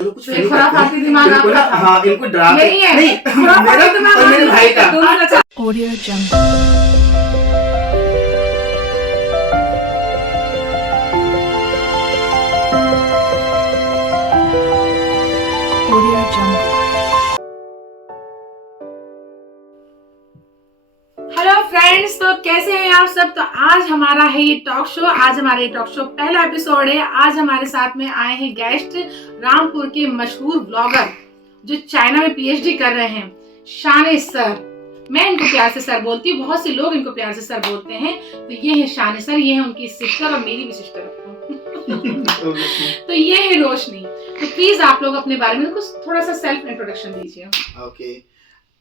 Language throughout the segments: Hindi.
चलो कुछ तो फनी खुराफाती करते हैं दिमाग इनको ना। आपका था। हाँ, इनको डरा के यही है नहीं, खुराफाती मेरा दिमाग और मेरे आपका भाई का। दोनों का। Audio Jungle. Audio Jungle. Hello friends, तो कैसे हैं आप सब। तो आज हमारा है ये टॉक शो। आज हमारे टॉक शो पहला एपिसोड है। आज हमारे साथ में आए हैं गेस्ट, रामपुर के मशहूर ब्लॉगर जो चाइना में पीएचडी कर रहे हैं, शाने सर। मैं इनको प्यार से सर बोलती हूँ, बहुत से लोग इनको प्यार से सर बोलते हैं। तो ये है शाने सर, ये है उनकी सिस्टर और मेरी भी सिस्टर। तो ये है रोशनी। तो प्लीज आप लोग अपने बारे में कुछ थोड़ा सा सेल्फ इंट्रोडक्शन दीजिए। ओके,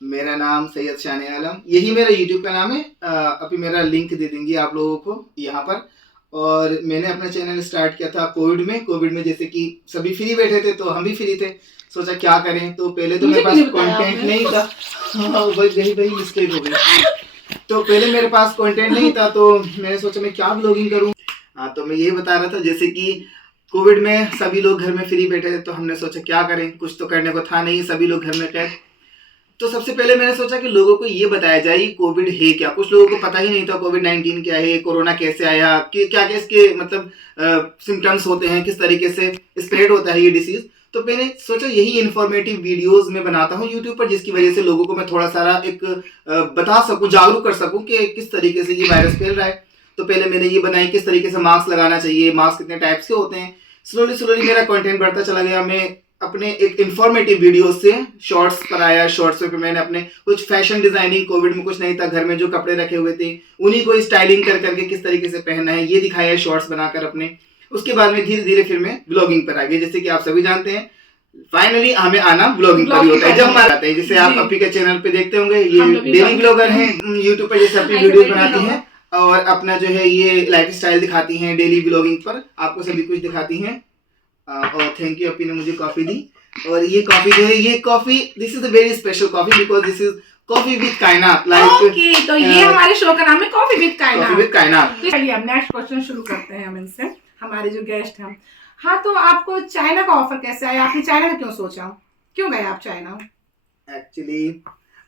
मेरा नाम सैयद शाने आलम, यही मेरा यूट्यूब का नाम है। अभी मेरा लिंक दे देंगे आप लोगों को यहाँ पर। और मैंने अपना चैनल स्टार्ट किया था कोविड में जैसे कि सभी फ्री बैठे थे तो हम भी फ्री थे, सोचा क्या करें। तो पहले तो मेरे पास कंटेंट नहीं था। हाँ, वही मिस्टेक हो गई। तो पहले मेरे पास कंटेंट नहीं था तो मैंने सोचा मैं क्या ब्लॉगिंग करूँ। हाँ, तो मैं यही बता रहा था जैसे कि कोविड में सभी लोग घर में फ्री बैठे थे तो हमने सोचा क्या करें, कुछ तो करने को था नहीं, सभी लोग घर में कैद। तो सबसे पहले मैंने सोचा कि लोगों को ये बताया जाए कि कोविड है क्या। कुछ लोगों को पता ही नहीं था कोविड-19 क्या है, कोरोना कैसे आया, कि क्या क्या इसके मतलब सिम्टम्स होते हैं, किस तरीके से स्प्रेड होता है ये डिसीज। तो मैंने सोचा यही इन्फॉर्मेटिव वीडियोस मैं बनाता हूँ यूट्यूब पर, जिसकी वजह से लोगों को मैं थोड़ा सारा एक बता सकूं, जागरूक कर सकूं कि किस तरीके से ये वायरस फैल रहा है। तो पहले मैंने ये बनाई किस तरीके से मास्क लगाना चाहिए, मास्क कितने टाइप्स के होते हैं। स्लोली मेरा कंटेंट बढ़ता चला गया। मैं अपने एक इंफॉर्मेटिव वीडियो से शॉर्ट्स पर आया। शॉर्ट्स पे मैंने अपने कुछ फैशन डिजाइनिंग, कोविड में कुछ नहीं था, घर में जो कपड़े रखे हुए थे उन्हीं को स्टाइलिंग कर करके किस तरीके से पहनना है ये दिखाया शॉर्ट्स बनाकर अपने। उसके बाद में धीरे धीरे फिर मैं ब्लॉगिंग पर आ गई। जैसे कि आप सभी जानते हैं फाइनली हमें आना ब्लॉगिंग पर ही होता है जब हम आते हैं। जैसे आप अपी के चैनल पे देखते होंगे, ये डेली ब्लॉगर हैं यूट्यूब पर, जैसे अपनी वीडियोस बनाती हैं और अपना जो है ये लाइफ स्टाइल दिखाती हैं डेली ब्लॉगिंग पर, आपको सभी कुछ दिखाती हैं। और थैंक यू, अपी ने मुझे कॉफी दी। और ये कॉफी जो है, ये coffee this is a very special coffee because this is coffee with कायनात। लाइक ओके, तो ये हमारे शो का नाम है कॉफी विद कायनात। कॉफी विद कायनात। तो चलिए अब नेक्स्ट क्वेश्चन शुरू करते हैं हम इनसे, हमारे जो गेस्ट हैं। हाँ, तो आपको चाइना का ऑफर कैसे आया, आपने चाइना का क्यों सोचा, क्यों गए आप चाइना? एक्चुअली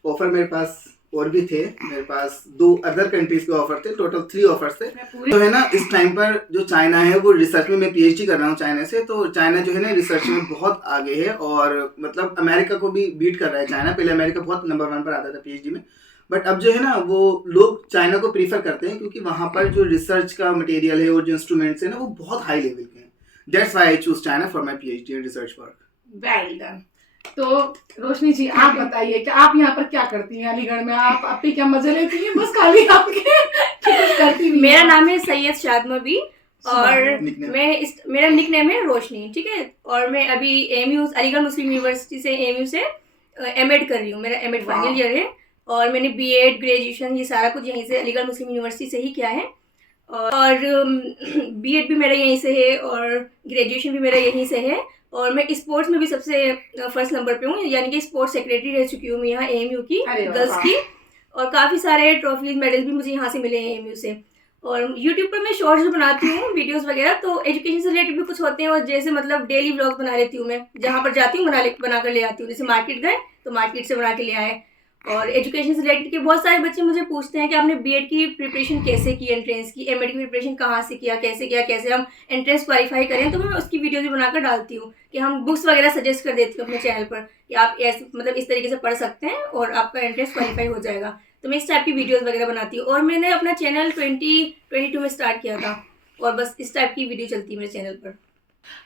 ऑफर मेरे पास और भी थे, मेरे पास 2 अदर कंट्रीज के ऑफर थे, टोटल 3 ऑफर्स थे। तो है ना, इस टाइम पर जो चाइना है वो रिसर्च में, मैं पीएचडी कर रहा हूँ चाइना से, तो चाइना जो है ना रिसर्च में बहुत आगे है और मतलब अमेरिका को भी बीट कर रहा है चाइना। पहले अमेरिका बहुत नंबर 1 पर आता था पीएचडी में, बट अब जो है ना वो लोग चाइना को प्रीफर करते हैं क्योंकि वहाँ पर जो रिसर्च का मटेरियल है और जो इंस्ट्रूमेंट्स है ना वो बहुत हाई लेवल के हैं। That's why I choose China for my PhD and research work. Well done. तो रोशनी जी आप बताइए कि आप यहाँ पर क्या करती हैं अलीगढ़ में, आप अपनी क्या मजे लेती हैं, बस खाली आपके कुछ करती भी? मेरा नाम है सैयद शादमा बी और nickname? मेरा निक नेम है रोशनी, ठीक है। और मैं अभी एमयू अलीगढ़ मुस्लिम यूनिवर्सिटी से एमयू से एमएड कर रही हूँ। मेरा एमएड फाइनल ईयर है और मैंने बीएड ग्रेजुएशन ये सारा कुछ यहीं से अलीगढ़ मुस्लिम यूनिवर्सिटी से ही किया है। और बीएड भी मेरा यहीं से है और ग्रेजुएशन भी मेरा यहीं से है। और मैं स्पोर्ट्स में भी सबसे फर्स्ट नंबर पे हूँ, यानी कि स्पोर्ट्स सेक्रेटरी रह चुकी हूँ मैं यहाँ एएमयू की गर्ल्स की। और काफ़ी सारे ट्रॉफीज मेडल भी मुझे यहाँ से मिले हैं एएमयू से। और यूट्यूब पर मैं शॉर्ट्स भी बनाती हूँ, वीडियोस वगैरह, तो एजुकेशन से रिलेटेड भी कुछ होते हैं। और जैसे मतलब डेली व्लॉग बना लेती हूँ मैं, जहाँ पर जाती हूँ बना कर ले आती हूँ। जैसे मार्केट गए तो मार्केट से बना के ले आए। और एजुकेशन से रिलेटेड के बहुत सारे बच्चे मुझे पूछते हैं कि आपने बीएड की प्रिपरेशन कैसे की, एंट्रेंस की, एमएड की प्रिपरेशन कहाँ से किया, कैसे हम एंट्रेंस क्वालिफाई करें। तो मैं उसकी वीडियो भी बनाकर डालती हूँ कि हम बुक्स वगैरह सजेस्ट कर देती हूँ अपने चैनल पर कि आप ऐसे मतलब इस तरीके से पढ़ सकते हैं और आपका एंट्रेंस क्वालिफाई हो जाएगा। तो मैं इस टाइप की वीडियोस वगैरह बनाती हूँ। और मैंने अपना चैनल 2022 में स्टार्ट किया था और बस इस टाइप की वीडियो चलती है मेरे चैनल पर।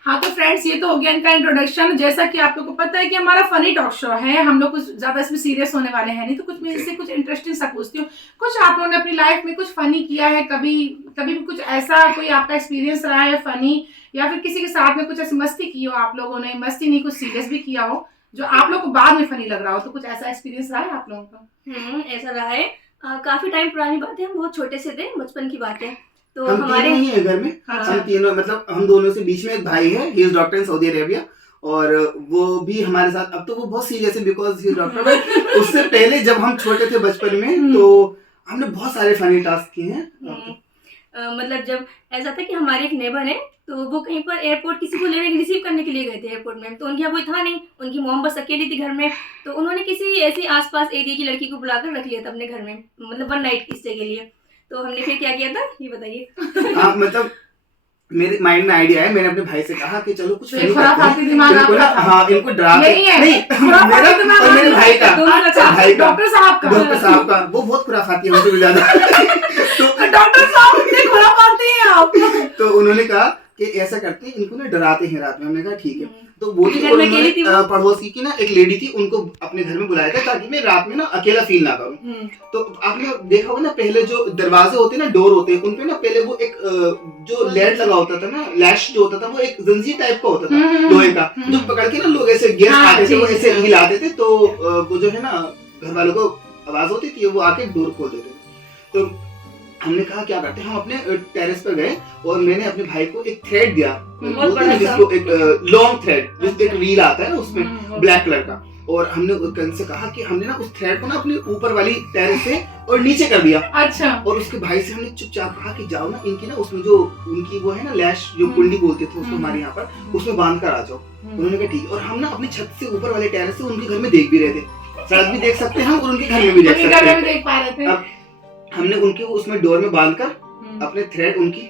हाँ, तो फ्रेंड्स ये तो हो गया इनका इंट्रोडक्शन। जैसा कि आप लोगों को पता है कि हमारा फनी टॉक शो है, हम लोग कुछ ज्यादा इसमें सीरियस होने वाले हैं नहीं, तो कुछ मैं इससे कुछ इंटरेस्टिंग सा पूछती हूँ। कुछ आप लोगों ने अपनी लाइफ में कुछ फनी किया है, कभी भी कुछ ऐसा कोई आपका एक्सपीरियंस रहा है फनी, या फिर किसी के साथ में कुछ ऐसी मस्ती की हो आप लोगों ने, मस्ती नहीं कुछ सीरियस भी किया हो जो आप लोग को बाद में फनी लग रहा हो, तो कुछ ऐसा एक्सपीरियंस रहा है आप लोगों का? ऐसा रहा है। काफी टाइम पुरानी बात है, हम बहुत छोटे से थे, बचपन की बात है। तो हम हमारे तीनों ही है घर में। हम तीनों मतलब हम दोनों से बीच में एक भाई है, he is doctor in Saudi Arabia, और वो भी हमारे साथ। अब तो वो बहुत सीरियस है because he is doctor, but उससे पहले जब हम छोटे थे बचपन में तो हमने बहुत सारे फनी टास्क किए हैं। मतलब जब ऐसा था कि हमारे एक नेबर है, तो वो कहीं पर एयरपोर्ट किसी को लेने रिसीव करने के लिए गए थे एयरपोर्ट में, तो उनके यहाँ कोई था नहीं, उनकी मॉम बस अकेली थी घर में, तो उन्होंने किसी ऐसी आसपास एरिया की लड़की को बुलाकर रख लिया था अपने घर में, मतलब 1 नाइट स्टे के लिए। तो हमने फिर क्या किया था ये बताइए। हाँ मतलब मेरे माइंड में आइडिया है, मैंने अपने भाई से कहा कि चलो कुछ funny खुराफाती करते हैं। दिमाग इनको ना, आपका था। हाँ इनको डरा के यही है। नहीं खुराफाती मेरा दिमाग और मेरे आपका भाई का था। अच्छा, भाई का डॉक्टर साहब का। डॉक्टर साहब का वो बहुत खुराफाती है मुझसे भी ज्यादा। तो डॉक्टर साहब इतने खुराफाती हैं आप। तो उन्होंने कहा कि ऐसा करते हैं, इनको ना डराते हैं रात में। हमने कहा ठीक है। तो वो उनके थी घर और में अकेली थी उन्होंने वो? पड़ोस की ना एक लेडी थी, उनको अपने घर में बुलाया था ताकि मैं रात में ना अकेला फील ना करूं। तो आपने देखा होगा ना, पहले जो दरवाजे होते हैं ना, डोर होते हैं, उनपे ना पहले वो एक जो लेड लगा होता था ना, लैश जो होता था, वो एक जंजीर टाइप का होता था लोहे का, जो पकड़ के ना लोग ऐसे गेस्ट हाँ, आते थे वो जी, ऐसे जी। हिलाते थे, तो वो जो है ना घर वालों को आवाज होती थी, वो आके डोर खोल देते थे। तो हमने कहा क्या करते हैं, हम अपने टेरेस पर गए और मैंने अपने भाई को एक थ्रेड दिया, बहुत बोलते हैं ना बड़ा सा। जिसको एक लॉन्ग थ्रेड, जिसपे एक रील आता है ना उसमें ब्लैक कलर का, और हमने उनसे कहा कि हमने ना उस थ्रेड को ना अपने ऊपर वाली टेरेस से और नीचे कर दिया। अच्छा। और उसके भाई से हमने चुपचाप कहा कि जाओ ना इनकी ना उसमें जो उनकी वो है ना लैश, जो कुंडी बोलते थे उसको हमारे यहाँ पर, उसमें बांध कर आ जाओ। उन्होंने कहा ठीक है। और हम ना अपनी छत से ऊपर वाले टेरेस से उनके घर में देख भी रहे थे, सड़क भी देख सकते हैं हम और उनके घर में भी देख उनके सकते घर में हैं। भी देख पा रहे थे। अब हमने उनके उसमें डोर में बांध कर अपने थ्रेड उनकी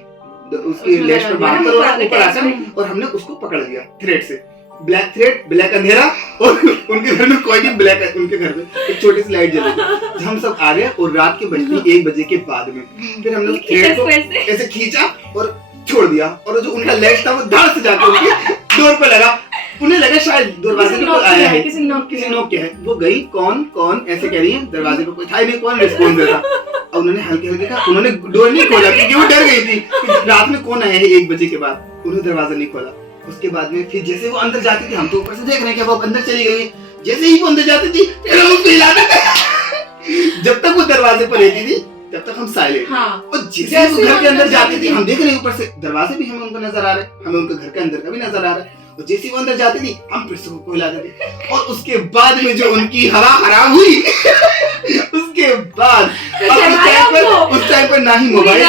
उसकी उसमें लैश लगा पर दिया। बांध कर और ऊपर आकर, और हमने उसको पकड़ लिया थ्रेड से। ब्लैक थ्रेड, ब्लैक अंधेरा, और उनके घर में कोई नहीं, ब्लैक उनके घर में एक छोटी सी लाइट जल रही थी। हम सब आ गए और रात के बजते 1 बजे के बाद में फिर हमने उस थ्रेड को ऐसे खींचा और छोड़ दिया, और जो उनका लैश था वो धड़ से जाकर उनके डोर पे लगा। उन्हें लगा शायद दरवाजे पे कोई आया है, किसी नॉक किसी नॉक किया है। वो गई, कौन कौन ऐसे कह रही है, दरवाजे पे कोई था ही नहीं, कौन रिस्पॉन्स दे रहा। और उन्होंने हल्के हल्के कहा, उन्होंने डोर नहीं खोला क्योंकि वो डर गई थी कि रात में कौन आया है 1 बजे के बाद। उन्होंने दरवाजा नहीं खोला। उसके बाद में फिर जैसे वो अंदर जाती थी, हम तो ऊपर से देख रहे हैं कि वो अंदर चली गई है, जैसे ही वो अंदर जाती थी फिर हम उसको हिलाते थे। जब तक वो दरवाजे पर रहती थी तब तक हम साइलेंट। हाँ। और जैसे वो घर के अंदर जाती थी, हम देख रहे हैं ऊपर से दरवाजे भी हमें उनको नजर आ रहे हैं, हमें उनके घर के अंदर का भी नजर आ रहा है। और जैसे वो अंदर जाती थी हम फिर से उसको हिलाते थे। और उसके बाद में जो उनकी हवा खराब हुई उसके बाद उस टाइम पर ना ही मोबाइल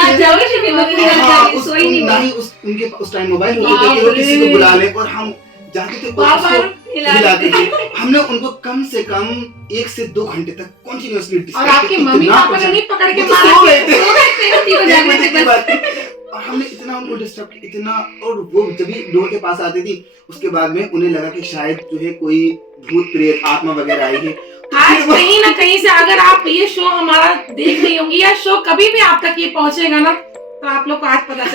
ना ही उस टाइम मोबाइल होते थे कि वो किसी को बुला ले, और हम जाते थे और उसको हिलाते थे। हमने उनको कम से कम 1 से 2 घंटे तक कंटिन्यूअसली और आपकी मम्मी पापा ने नहीं पकड़ के मारा? सो गए थे। और हमने इतना उनको डिस्टर्ब किया, इतना। और वो जब भी डोर के पास आती थी उसके बाद में उन्हें लगा कि शायद जो है कोई भूत प्रेत आत्मा वगैरह आई है। आज कहीं ना कहीं से अगर आप ये शो हमारा देख रही होंगी, या शो कभी भी आप तक ये पहुंचेगा ना, तो आप लोग को आज पता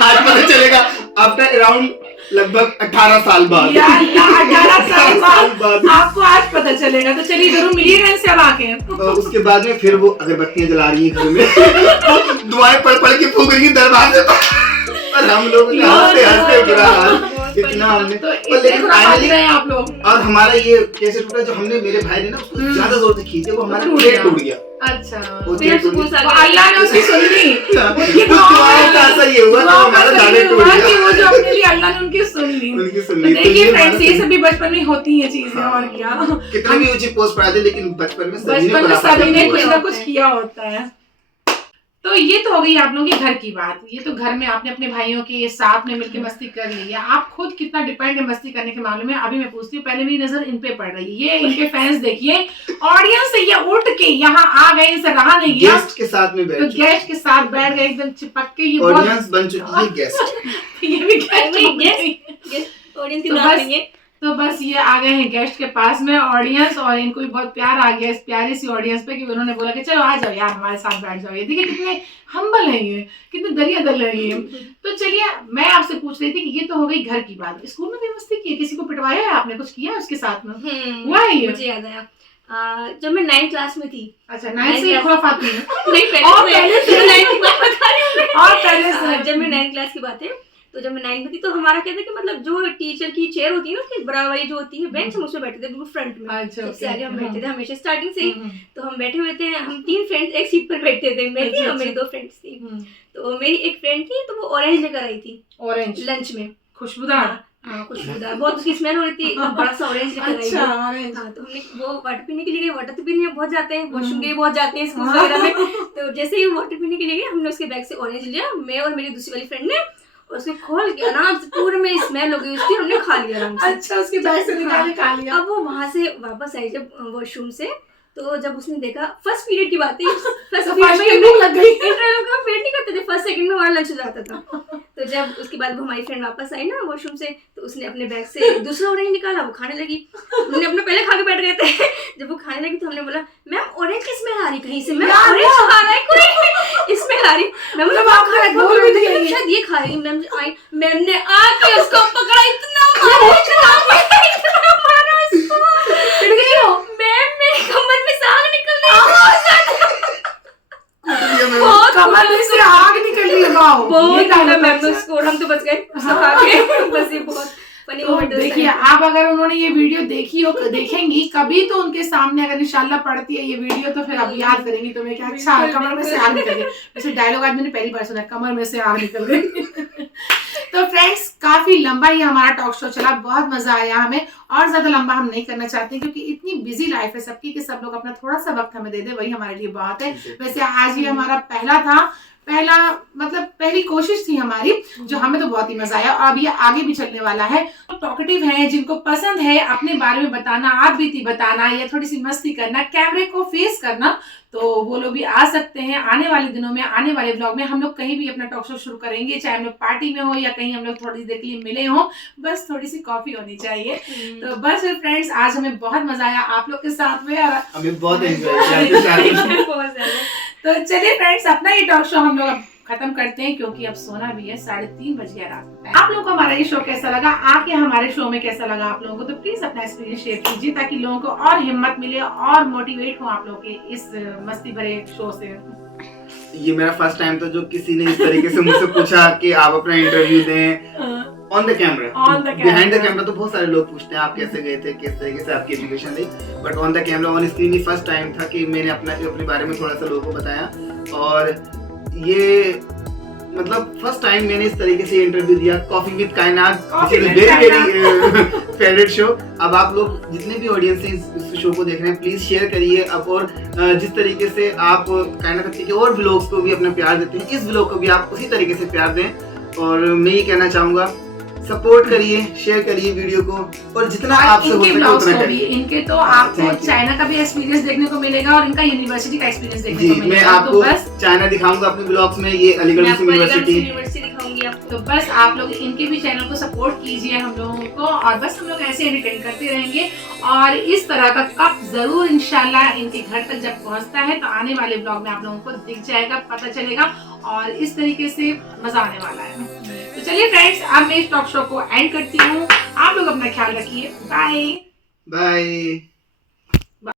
चलेगा आफ्टर अराउंड लगभग 18 साल बाद। या 18 साल बाद आपको आज पता चलेगा। तो चलिए जरूर मिलिएगा इनसे अब आके। उसके बाद में फिर वो अगरबत्तियां जला रही हैं घर में, दुआएं पढ़ पढ़ के फूक रही हैं दरवाजे पर, और हम लोग हंसते हंसते बुरा हाल इतना हमने। तो और लेकिन फाइनली आप लोग, और हमारा ये कैसे टूटा, जो हमने मेरे भाई ने ना उसको ज्यादा जोर से खींचे, वो हमारा टूट पेट गया। टूट गया। अच्छा, वो फिर पेट टूट सुकून गया। सा तो अल्लाह ने उसकी सुन ली। उस दुआओं का असर ये हुआ कि दुआओं का हमारा असर ज्यादा ये टूट हुआ कि गया। वो जो अपने लिए अल्लाह ने उनकी सुन ली। उनकी सुन तो ली। देखिए तो फ्रेंड्स, ये हमारा सभी बचपन में होती हैं चीजें। हाँ। और क्या, कितना भी ऊंची पोस्ट पढ़ा दे, लेकिन बचपन में सभी ने कुछ ना ने कुछ किया होता है। तो ये तो हो गई आप लोगों के घर की बात। ये तो घर में आपने अपने भाइयों के साथ में मिलकर मस्ती कर ली है। आप खुद कितना डिपेंड है मस्ती करने के मामले में? अभी मैं पूछती हूँ, पहले मेरी नजर इन पे पड़ रही है। ये इनके फैंस देखिए, ऑडियंस से ये उठ के यहाँ आ गए, इनसे रहा नहीं गया, गेस्ट के साथ में तो बैठ गेस्ट के साथ बैठ गए एकदम चिपक के। ये ऑडियंस बन चुकी है गेस्ट। ये भी गेस्ट हो गई। ऑडियंस की तो बात बस- नहीं है। तो बस ये आ गए हैं गेस्ट के पास में ऑडियंस, और इनको भी बहुत प्यार आ गया इस प्यारी सी ऑडियंस पे कि उन्होंने बोला कि चलो आ जाओ यार हमारे साथ बैठ जाओ। ये देखिए कितने हम्बल है, ये कितने दरिया दल रही है। तो चलिए मैं आपसे पूछ रही थी कि ये तो हो गई घर की बात, स्कूल में भी मस्ती की है? किसी को पिटवाया है आपने? कुछ किया है उसके साथ में? हुआ है ये? मुझे याद आया, जब मैं 9th क्लास में थी। अच्छा, 9th से खुराफाती है। नहीं, और पहले से 9th की बात बता रही हूँ मैं। और पहले से जब मैं 9th क्लास की बात है, तो जब मैं 9th में थी तो हमारा क्या था कि मतलब जो टीचर की चेयर होती है ना, उसकी बराबर वाली जो होती है बेंच, हम उसमें बैठे थे बिल्कुल फ्रंट में। अच्छा, सबसे okay, आगे हम okay, बैठे थे हमेशा स्टार्टिंग से ही। हम्म, तो हम बैठे हुए थे, हम 3 फ्रेंड्स एक सीट पर बैठते थे। मैं थी अच्छा, और मेरी अच्छा। 2 फ्रेंड्स थी। तो मेरी एक फ्रेंड थी, तो वो ऑरेंज लेकर आई थी ऑरेंज लंच में। खुशबूदार। हाँ, खुशबूदार बहुत, उसकी स्मेल हो रही थी, एकदम बड़ा सा ऑरेंज लेकर आई अच्छा वो। ऑरेंज। हाँ, तो हमने वो वाटर पीने के लिए गए, वाटर तो पीने बहुत जाते हैं, वॉशरूम के लिए बहुत जाते हैं स्कूल वगैरह में। तो जैसे ही वाटर पीने के लिए गए, हमने उसके बैग से ऑरेंज लिया, मैं और मेरी दूसरी वाली फ्रेंड ने, और उसको खोल के आराम से पूरे में स्मेल हो गई उसकी, हमने खा लिया आराम से। अच्छा उसके बैग से निकाल के खा लिया। अब वो वहां से वापस आई जब वॉशरूम से, तो जब उसने देखा, फर्स्ट पीरियड की बात है, फर्स्ट तो पीरियड फर्स्ट में में लग गई। इंटरवल का वेट नहीं करते थे, फर्स्ट सेकंड में हमारा लंच हो जाता था। तो जब उसके बाद वो हमारी फ्रेंड वापस आई ना वॉशरूम से, तो उसने अपने बैग से दूसरा ऑरेंज निकाला, वो खाने लगी। हमने अपने पहले खा के बैठ गए थे। जब वो खाने लगी तो हमने बोला, मैम ऑरेंज की स्मेल आ रही कहीं से, मैम यार, ऑरेंज खा रहा है कोई, स्मेल आ रही। मैम मतलब आप खा बोल भी नहीं रही है। शायद ये खा रही। मैम आई, मैम ने आके उसको पकड़ा, इतना मारा, इतना मारा उसको। पिट गई हो? मैम मेरी कमर में से आग निकल रही है। बहुत कमर में से आग निकल रही है। वाओ, ये बहुत डायलॉग डाला मैम अच्छा। ने उसको, और हम तो बच गए सब खा के। बस ये बहुत फनी तो मोमेंट देखिए आप अगर उन्होंने ये वीडियो देखी हो, देखेंगी कभी तो उनके सामने अगर इंशाल्लाह पड़ती है ये वीडियो, तो फिर आप याद करेंगी तुम्हें कि अच्छा बिल्कुल, कमर में से आग निकल गई। वैसे डायलॉग आज मैंने पहली बार सुना, कमर में से आग निकल गई। तो फ्रेंड्स काफी लंबा ही हमारा टॉक शो चला, बहुत मजा आया हमें, और ज्यादा लंबा हम नहीं करना चाहते क्योंकि इतनी बिजी लाइफ है सबकी कि सब लोग अपना थोड़ा सा वक्त हमें दे दे, वही हमारे लिए बहुत है। वैसे आज ही हमारा पहली कोशिश थी हमारी, जो हमें तो बहुत ही मजा आया, और अब ये आगे भी चलने वाला है। टॉकेटिव हैं, जिनको पसंद है अपने बारे में बताना, आप बीती बताना, या थोड़ी सी मस्ती करना, कैमरे को फेस करना, तो वो लोग भी आ सकते हैं। आने वाले दिनों में, आने वाले ब्लॉग में हम लोग कहीं भी अपना टॉक शो शुरू करेंगे, चाहे हम लोग पार्टी में हो या कहीं हम लोग थोड़ी देर के लिए मिले हो, बस थोड़ी सी कॉफी होनी चाहिए। तो बस फ्रेंड्स आज हमें बहुत मजा आया आप लोग के साथ में, और हमें बहुत एंजॉय किया। बहुत ज्यादा। तो चलिए फ्रेंड्स अपना ये टॉक शो हम लोग अब खत्म करते हैं क्योंकि अब सोना भी है, 3:30 बज गया रात में। आप लोगों को हमारा ये शो कैसा लगा, आके हमारे शो में कैसा लगा आप लोगों को, तो प्लीज अपना एक्सपीरियंस शेयर कीजिए ताकि लोगों को और हिम्मत मिले और मोटिवेट हो आप लोग के इस मस्ती भरे शो से। ये मेरा फर्स्ट टाइम था जो किसी ने इस तरीके से मुझसे पूछा कि आप अपना इंटरव्यू दें on the camera. On the camera। Behind the camera तो बहुत सारे लोग पूछते हैं आप कैसे गए थे, किस तरीके से आपकी एजुकेशन रही, but on the camera on screen he first time था कि मैंने अपने बारे में थोड़ा सा लोगों को बताया। और ये मतलब फर्स्ट टाइम मैंने इस तरीके से इंटरव्यू दिया कॉफी विद कायनात, Coffee with very very favourite show. अब आप लोग जितने भी ऑडियंस हैं इस शो को देख रहे हैं प्लीज शेयर करिए अब, और जिस तरीके से आप कायनात के और व्लॉग्स को भी अपना प्यार देते हैं, इस व्लॉग को भी आप उसी तरीके से प्यार दें। और मैं ये कहना चाहूंगा सपोर्ट करिए, शेयर करिए वीडियो को, और जितना आपसे हो इनके सके ब्लॉग्स उतना को भी, करिए। इनके तो आपको Thank you। चाइना का भी एक्सपीरियंस देखने को मिलेगा और इनका यूनिवर्सिटी का एक्सपीरियंस देखने जी को मैं मिलेगा। आपको तो बस चाइना दिखाऊंगा अपने ब्लॉग्स में, ये अलीगढ़ मैं मुस्लिम आपको अलीगढ़ यूनिवर्सिटी। यूनिवर्सिटी दिखाऊंगी आपको। तो बस आप लोग इनके भी चैनल को सपोर्ट कीजिए हम लोगों को, और बस हम लोग ऐसे एंटरटेन करते रहेंगे। और इस तरह का कप जरूर इंशाल्लाह इनके घर तक जब पहुंचता है तो आने वाले ब्लॉग में आप लोगों को दिख जाएगा, पता चलेगा, और इस तरीके से मजा आने वाला है। तो चलिए फ्रेंड्स अब मैं इस टॉक शो को एंड करती हूँ, आप लोग अपना ख्याल रखिए, बाय बाय।